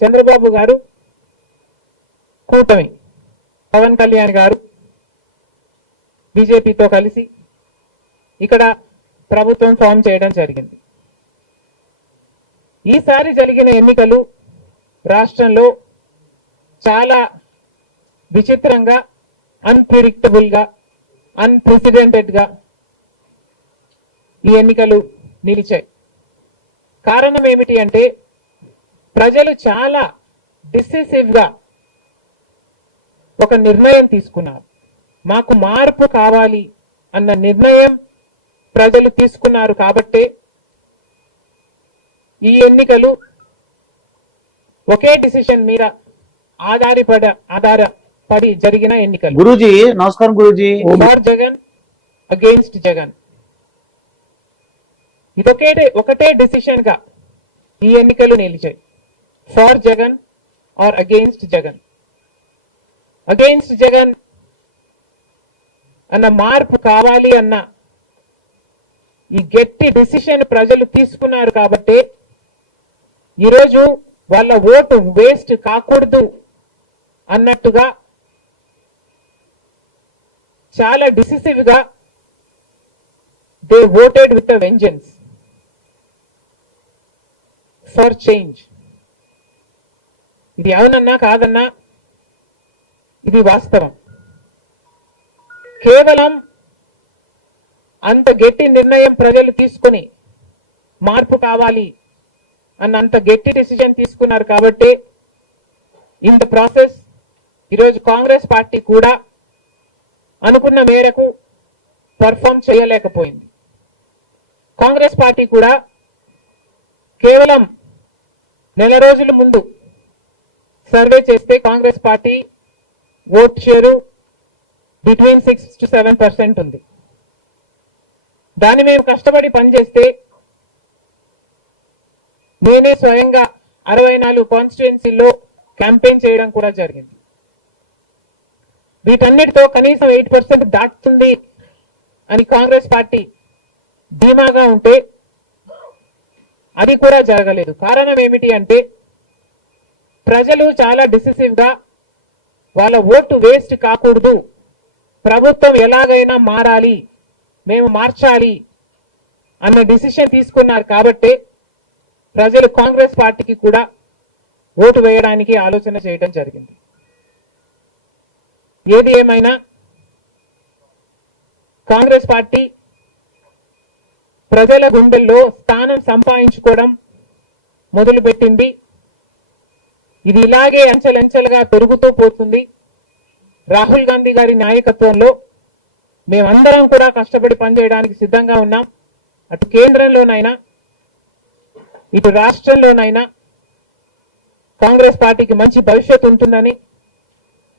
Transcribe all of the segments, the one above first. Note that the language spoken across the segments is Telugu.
చంద్రబాబు గారు కూటమి పవన్ కళ్యాణ్ గారు బీజేపీతో కలిసి ఇక్కడ ప్రభుత్వం ఫామ్ చేయడం జరిగింది. ఈసారి జరిగిన ఎన్నికలు రాష్ట్రంలో చాలా విచిత్రంగా, అన్ప్రెడిక్టబుల్ గా, అన్ప్రెసిడెంటెడ్ గా ఈ ఎన్నికలు నిలిచాయి. కారణం ఏమిటి అంటే ప్రజలు చాలా డిసిసివ్ గా ఒక నిర్ణయం తీసుకున్నారు. మాకు మార్పు కావాలి అన్న నిర్ణయం ప్రజలు తీసుకున్నారు కాబట్టే ఈ ఎన్నికలు ఒకే డిసిషన్ మీద ఆధారపడి జరిగిన ఎన్నికలు. గురూజీ నమస్కారం. గురూజీ ఫర్ జగన్ అగెయిన్స్ట్ జగన్, ఒకటే డిసిషన్ గా ఈ ఎన్నికలు నిలిచాయి. For Jagan or against Jagan. Against Jagan అన్న మార్పు కావాలి అన్న ఈ గట్టి డిసిషన్ ప్రజలు తీసుకున్నారు కాబట్టి ఈరోజు వాళ్ళ ఓటు వేస్ట్ కాకూడదు అన్నట్టుగా చాలా డిసిసివ్ గా they voted with a vengeance for change. ఇది అవునన్నా కాదన్నా ఇది వాస్తవం. కేవలం అంత గట్టి నిర్ణయం ప్రజలు తీసుకుని మార్పు కావాలి అన్న అంత గట్టి డిసిజన్ తీసుకున్నారు కాబట్టి ఇన్ ద ప్రాసెస్ ఈరోజు కాంగ్రెస్ పార్టీ కూడా అనుకున్న మేరకు పర్ఫామ్ చేయలేకపోయింది. కాంగ్రెస్ పార్టీ కూడా కేవలం నెల రోజుల ముందు సర్వే చేస్తే Congress party vote share between 6 to 7% ఉంది. దాన్ని మేము కష్టపడి పనిచేస్తే నేనే స్వయంగా 64 కాన్స్టిట్యుయెన్సీల్లో క్యాంపెయిన్ చేయడం కూడా జరిగింది. వీటన్నిటితో కనీసం 8% దాటుతుంది అని కాంగ్రెస్ పార్టీ ధీమాగా ఉంటే అది కూడా జరగలేదు. కారణం ఏమిటి అంటే ప్రజలు చాలా డిసిసివ్ గా వాళ్ళ ఓటు వేస్ట్ కాకూడదు, ప్రభుత్వం ఎలాగైనా మారాలి, మేము మార్చాలి అన్న డిసిషన్ తీసుకున్నారు కాబట్టి ప్రజలు కాంగ్రెస్ పార్టీకి కూడా ఓటు వేయడానికి ఆలోచన చేయడం జరిగింది. ఏది ఏమైనా కాంగ్రెస్ పార్టీ ప్రజల గుండెల్లో స్థానం సంపాదించుకోవడం మొదలుపెట్టింది. ఇది ఇలాగే అంచెలంచెలుగా పెరుగుతూ పోతుంది. రాహుల్ గాంధీ గారి నాయకత్వంలో మేమందరం కూడా కష్టపడి పనిచేయడానికి సిద్ధంగా ఉన్నాం. అటు కేంద్రంలోనైనా ఇటు రాష్ట్రంలోనైనా కాంగ్రెస్ పార్టీకి మంచి భవిష్యత్తు ఉంటుందని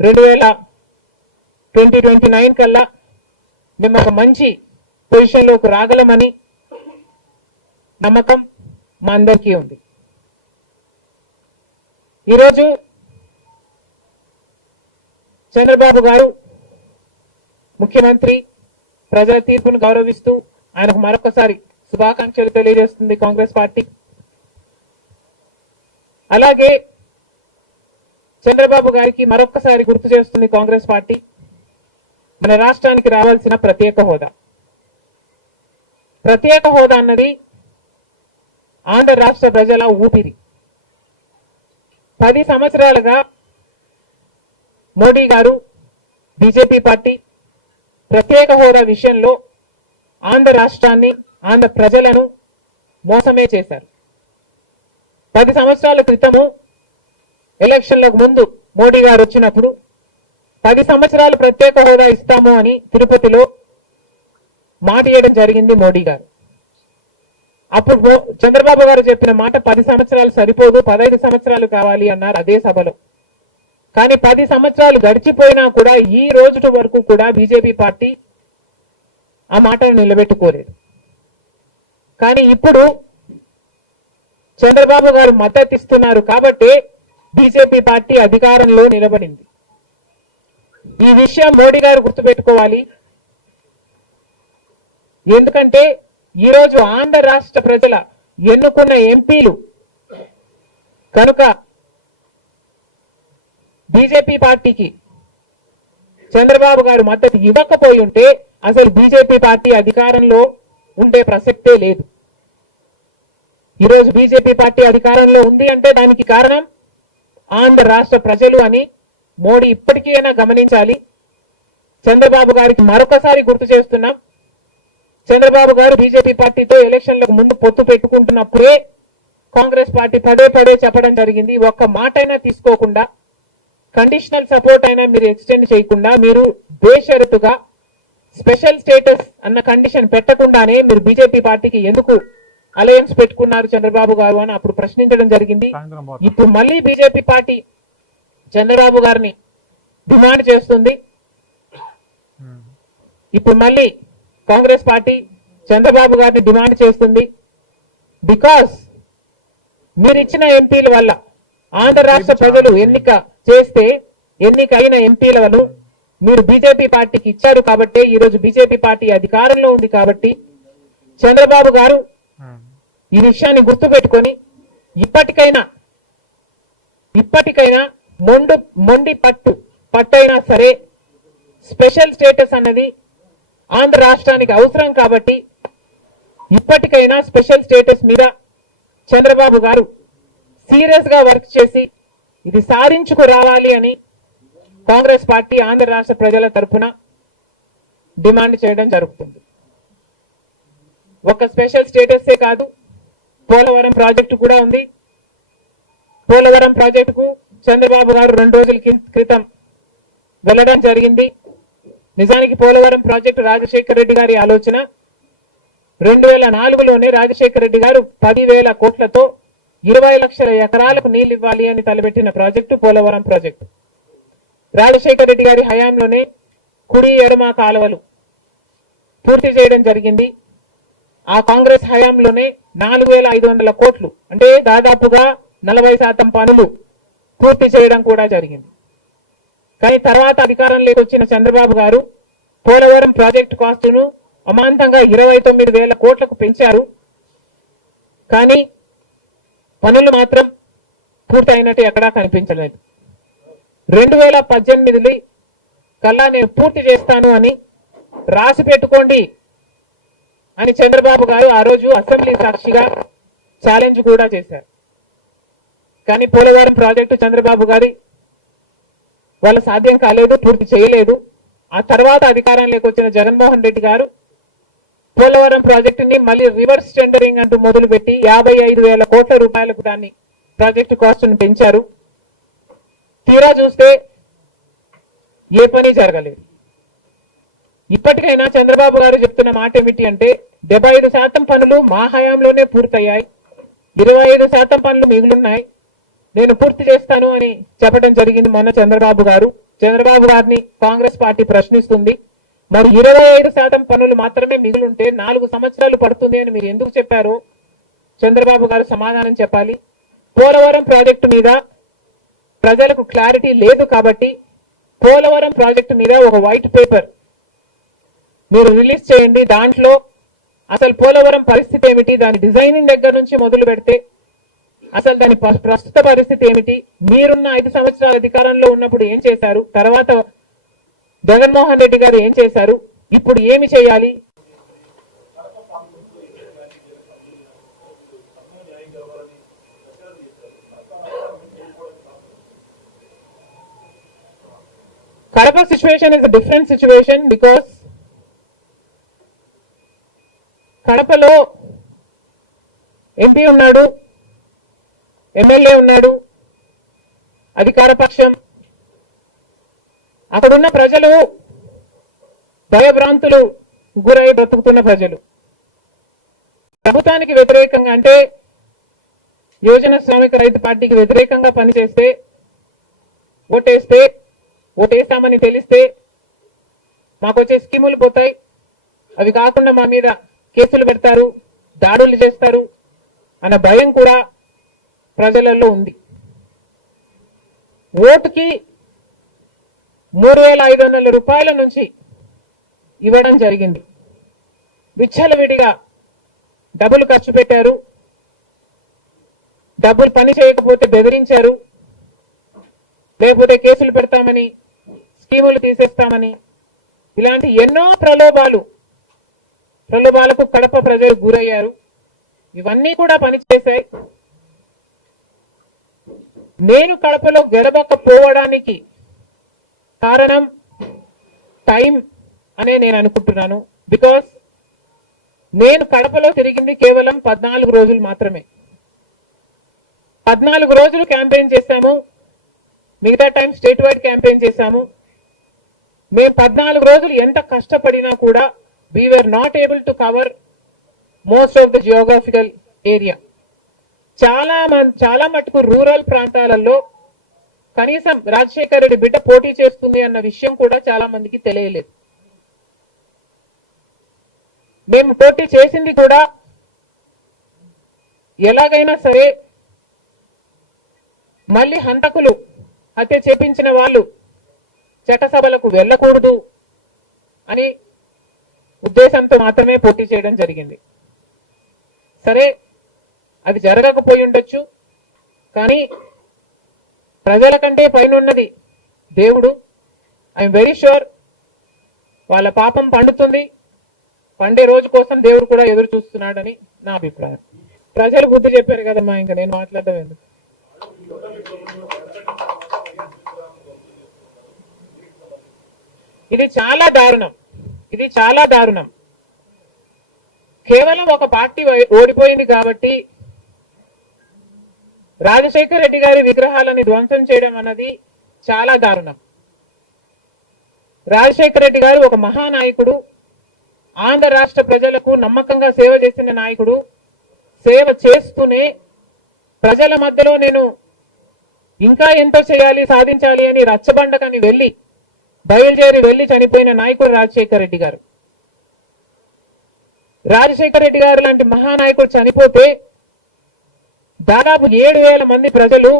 2029 కల్లా మేము ఒక మంచి పొజిషన్లోకి రాగలమని నమ్మకం మా అందరికీ ఉంది. ఈరోజు చంద్రబాబు గారు ముఖ్యమంత్రి, ప్రజల తీర్పును గౌరవిస్తూ ఆయనకు మరొకసారి శుభాకాంక్షలు తెలియజేస్తుంది కాంగ్రెస్ పార్టీ. అలాగే చంద్రబాబు గారికి మరొకసారి గుర్తు చేస్తుంది కాంగ్రెస్ పార్టీ మన రాష్ట్రానికి రావాల్సిన ప్రత్యేక హోదా. ప్రత్యేక హోదా అన్నది ఆంధ్ర రాష్ట్ర ప్రజల ఊపిరి. 10 సంవత్సరాలుగా మోడీ గారు, బీజేపీ పార్టీ ప్రత్యేక హోదా విషయంలో ఆంధ్ర రాష్ట్రాన్ని, ఆంధ్ర ప్రజలను మోసమే చేశారు. 10 సంవత్సరాల క్రితము ఎలక్షన్లకు ముందు మోడీ గారు వచ్చినప్పుడు 10 సంవత్సరాలు ప్రత్యేక హోదా ఇస్తాము అని తిరుపతిలో మాట ఇవ్వడం జరిగింది మోడీ గారు. అప్పుడు చంద్రబాబు గారు చెప్పిన మాట 10 సంవత్సరాలు సరిపోదు, 15 సంవత్సరాలు కావాలి అన్నారు అదే సభలో. కానీ 10 సంవత్సరాలు గడిచిపోయినా కూడా ఈ రోజు వరకు కూడా బీజేపీ పార్టీ ఆ మాటను నిలబెట్టుకోలేదు. కానీ ఇప్పుడు చంద్రబాబు గారు మద్దతు ఇస్తున్నారు కాబట్టి బీజేపీ పార్టీ అధికారంలో నిలబడింది. ఈ విషయం మోడీ గారు గుర్తుపెట్టుకోవాలి. ఎందుకంటే ఈరోజు ఆంధ్ర రాష్ట్ర ప్రజల ఎన్నుకున్న ఎంపీలు కనుక బీజేపీ పార్టీకి చంద్రబాబు గారు మద్దతు ఇవ్వకపోయి ఉంటే అసలు బీజేపీ పార్టీ అధికారంలో ఉండే ప్రసక్తే లేదు. ఈరోజు బీజేపీ పార్టీ అధికారంలో ఉంది అంటే దానికి కారణం ఆంధ్ర రాష్ట్ర ప్రజలు అని మోడీ ఇప్పటికైనా గమనించాలి. చంద్రబాబు గారికి మరొకసారి గుర్తు చేస్తున్నాం, చంద్రబాబు గారు బీజేపీ పార్టీతో ఎలక్షన్లకు ముందు పొత్తు పెట్టుకుంటున్నప్పుడే కాంగ్రెస్ పార్టీ పదే పదే చెప్పడం జరిగింది, ఒక్క మాట అయినా తీసుకోకుండా, కండిషనల్ సపోర్ట్ అయినా మీరు ఎక్స్టెండ్ చేయకుండా, మీరు బేషరతుగా స్పెషల్ స్టేటస్ అన్న కండిషన్ పెట్టకుండానే మీరు బీజేపీ పార్టీకి ఎందుకు అలయన్స్ పెట్టుకున్నారు చంద్రబాబు గారు అని అప్పుడు ప్రశ్నించడం జరిగింది. ఇప్పుడు మళ్ళీ బీజేపీ పార్టీ చంద్రబాబు గారిని డిమాండ్ చేస్తుంది. ఇప్పుడు మళ్ళీ కాంగ్రెస్ పార్టీ చంద్రబాబు గారిని డిమాండ్ చేస్తుంది. బికాస్ మీరు ఇచ్చిన ఎంపీల వల్ల ఆంధ్ర రాష్ట్ర ప్రజలు ఎన్నికైన ఎంపీలను మీరు బీజేపీ పార్టీకి ఇచ్చారు కాబట్టి, ఈరోజు బీజేపీ పార్టీ అధికారంలో ఉంది కాబట్టి చంద్రబాబు గారు ఈ విషయాన్ని గుర్తుపెట్టుకొని ఇప్పటికైనా మొండి పట్టైనా సరే స్పెషల్ స్టేటస్ అన్నది ఆంధ్ర రాష్ట్రానికి అవసరం కాబట్టి ఇప్పటికైనా స్పెషల్ స్టేటస్ మీద చంద్రబాబు గారు సీరియస్ గా వర్క్ చేసి ఇది సాధించుకు రావాలి అని కాంగ్రెస్ పార్టీ ఆంధ్ర రాష్ట్ర ప్రజల తరఫున డిమాండ్ చేయడం జరుగుతుంది. ఒక స్పెషల్ స్టేటసే కాదు, పోలవరం ప్రాజెక్టు కూడా ఉంది. పోలవరం ప్రాజెక్టుకు చంద్రబాబు గారు 2 రోజుల క్రితం వెళ్ళడం జరిగింది. నిజానికి పోలవరం ప్రాజెక్టు రాజశేఖర రెడ్డి గారి ఆలోచన. 2004లోనే రాజశేఖర రెడ్డి గారు 10,000 కోట్లతో 20 లక్షల ఎకరాలకు నీళ్లు ఇవ్వాలి అని తలపెట్టిన ప్రాజెక్టు పోలవరం ప్రాజెక్టు. రాజశేఖర రెడ్డి గారి హయాంలోనే కుడి ఎడమ కాలువలు పూర్తి చేయడం జరిగింది. ఆ కాంగ్రెస్ హయాంలోనే 4,500 కోట్లు అంటే దాదాపుగా 40% పనులు పూర్తి చేయడం కూడా జరిగింది. కానీ తర్వాత అధికారంలోకి వచ్చిన చంద్రబాబు గారు పోలవరం ప్రాజెక్టు కాస్టును అమాంతంగా 29,000 కోట్లకు పెంచారు. కానీ పనులు మాత్రం పూర్తయినట్టు ఎక్కడా కనిపించలేదు. 2018 కల్లా నేను పూర్తి చేస్తాను అని రాసి పెట్టుకోండి అని చంద్రబాబు గారు ఆ రోజు అసెంబ్లీ సాక్షిగా ఛాలెంజ్ కూడా చేశారు. కానీ పోలవరం ప్రాజెక్టు చంద్రబాబు గారి వాళ్ళ సాధ్యం కాలేదు, పూర్తి చేయలేదు. ఆ తర్వాత అధికారంలోకి వచ్చిన జగన్మోహన్ రెడ్డి గారు పోలవరం ప్రాజెక్టుని మళ్ళీ రివర్స్ టెండరింగ్ అంటూ మొదలుపెట్టి 55,000 కోట్ల రూపాయలకు దాన్ని ప్రాజెక్టు కాస్ట్ను పెంచారు. తీరా చూస్తే ఏ పని జరగలేదు. ఇప్పటికైనా చంద్రబాబు గారు చెప్తున్న మాట ఏమిటి అంటే 75% పనులు మా హయాంలోనే పూర్తయ్యాయి, 25% పనులు మిగులున్నాయి, నేను పూర్తి చేస్తాను అని చెప్పడం జరిగింది మొన్న చంద్రబాబు గారిని కాంగ్రెస్ పార్టీ ప్రశ్నిస్తుంది. మరి 25% పనులు మాత్రమే మిగులుంటే 4 సంవత్సరాలు పడుతుంది అని మీరు ఎందుకు చెప్పారో చంద్రబాబు గారు సమాధానం చెప్పాలి. పోలవరం ప్రాజెక్టు మీద ప్రజలకు క్లారిటీ లేదు కాబట్టి పోలవరం ప్రాజెక్టు మీద ఒక వైట్ పేపర్ మీరు రిలీజ్ చేయండి. దాంట్లో అసలు పోలవరం పరిస్థితి ఏమిటి, దాని డిజైనింగ్ దగ్గర నుంచి మొదలు పెడితే అసలు దాని ప్రస్తుత పరిస్థితి ఏమిటి, మీరున్న 5 సంవత్సరాల అధికారంలో ఉన్నప్పుడు ఏం చేశారు, తర్వాత జగన్మోహన్ రెడ్డి గారు ఏం చేశారు, ఇప్పుడు ఏమి చేయాలి, Kadapa situation is a different situation because కడపలో ఎంపీ ఉన్నాడు, ఎమ్మెల్యే ఉన్నాడు, అధికార పక్షం. అక్కడున్న ప్రజలు భయభ్రాంతులు గురై బ్రతుకుతున్న ప్రజలు. ప్రభుత్వానికి వ్యతిరేకంగా అంటే యువజన శ్రామిక రైతు పార్టీకి వ్యతిరేకంగా పనిచేస్తే ఓటేస్తామని తెలిస్తే మాకు వచ్చే స్కీములు పోతాయి, అవి కాకుండా మా మీద కేసులు పెడతారు, దాడులు చేస్తారు అన్న భయం కూడా ప్రజలలో ఉంది. ఓటుకి 3,500 రూపాయల నుంచి ఇవ్వడం జరిగింది. విచ్చలవిడిగా డబ్బులు ఖర్చు పెట్టారు, డబ్బులు పని చేయకపోతే బెదిరించారు. లేకపోతే కేసులు పెడతామని, స్కీములు తీసేస్తామని, ఇలాంటి ఎన్నో ప్రలోభాలకు కడప ప్రజలు గురయ్యారు. ఇవన్నీ కూడా పనిచేశాయి. నేను కడపలో గెలవకపోవడానికి కారణం టైం అనే నేను అనుకుంటున్నాను. బికాస్ నేను కడపలో తిరిగింది కేవలం 14 రోజులు మాత్రమే. 14 రోజులు క్యాంపెయిన్ చేశాము. మిగతా టైం స్టేట్ వైడ్ క్యాంపెయిన్ చేశాము. మేము 14 రోజులు ఎంత కష్టపడినా కూడా we were not able to cover most of the geographical area. చాలా మటుకు రూరల్ ప్రాంతాలలో కనీసం రాజశేఖర రెడ్డి బిడ్డ పోటీ చేస్తుంది అన్న విషయం కూడా చాలా మందికి తెలియలేదు. మేము పోటీ చేసింది కూడా ఎలాగైనా సరే మళ్ళీ హంతకులు, హత్య చేపించిన వాళ్ళు చట్టసభలకు వెళ్ళకూడదు అని ఉద్దేశంతో మాత్రమే పోటీ చేయడం జరిగింది. సరే, అది జరగకపోయి ఉండొచ్చు, కానీ ప్రజల కంటే పైన ఉన్నది దేవుడు. ఐఎమ్ వెరీ షూర్ వాళ్ళ పాపం పండుతుంది. పండే రోజు కోసం దేవుడు కూడా ఎదురు చూస్తున్నాడని నా అభిప్రాయం. ప్రజలు బుద్ధి చెప్పారు కదమ్మా, ఇంకా నేను మాట్లాడడం ఎందుకు. ఇది చాలా దారుణం. కేవలం ఒక పార్టీ ఓడిపోయింది కాబట్టి రాజశేఖర రెడ్డి గారి విగ్రహాలని ధ్వంసం చేయడం అన్నది చాలా దారుణం. రాజశేఖర రెడ్డి గారు ఒక మహానాయకుడు, ఆంధ్ర రాష్ట్ర ప్రజలకు నమ్మకంగా సేవ చేసిన నాయకుడు. సేవ చేస్తూనే ప్రజల మధ్యలో నేను ఇంకా ఎంతో చేయాలి, సాధించాలి అని రచ్చబండకని బయలుదేరి వెళ్ళి చనిపోయిన నాయకుడు రాజశేఖర రెడ్డి గారు. రాజశేఖర రెడ్డి గారు లాంటి మహానాయకుడు చనిపోతే దాదాపు 7,000 మంది ప్రజలు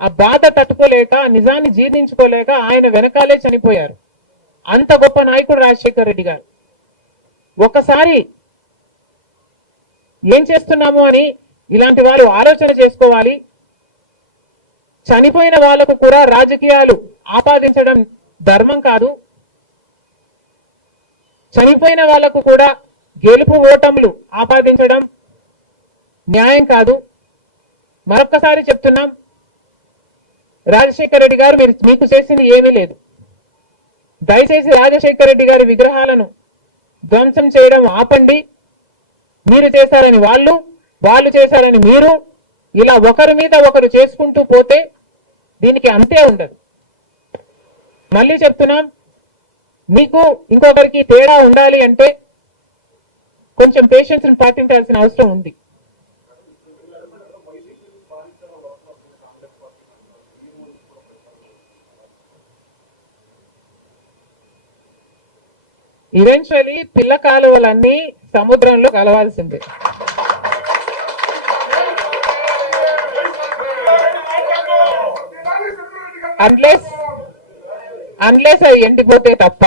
ఆ బాధ తట్టుకోలేక, నిజాన్ని జీర్ణించుకోలేక ఆయన వెనకాలే చనిపోయారు. అంత గొప్ప నాయకుడు రాజశేఖర రెడ్డి గారు. ఒకసారి ఏం చేస్తున్నాము అని ఇలాంటి వారు ఆలోచన చేసుకోవాలి. చనిపోయిన వాళ్లకు కూడా రాజకీయాలు ఆపాదించడం ధర్మం కాదు. చనిపోయిన వాళ్లకు కూడా గెలుపు ఓటములు ఆపాదించడం న్యాయం కాదు. మరొక్కసారి చెప్తున్నాం, రాజశేఖర రెడ్డి గారు మీకు చేసింది ఏమీ లేదు. దయచేసి రాజశేఖర రెడ్డి గారి విగ్రహాలను ధ్వంసం చేయడం ఆపండి. మీరు చేశారని వాళ్ళు చేశారని మీరు, ఇలా ఒకరి మీద ఒకరు చేసుకుంటూ పోతే దీనికి అంతే ఉండదు. మళ్ళీ చెప్తున్నాం, మీకు ఇంకొకరికి తేడా ఉండాలి అంటే కొంచెం పేషెన్స్ పాటించాల్సిన అవసరం ఉంది. ఈవెన్చువలీ పిల్ల కాలువలన్నీ సముద్రంలో కలవాల్సిందే. అన్లెస్ అవి ఎండిపోతే తప్ప.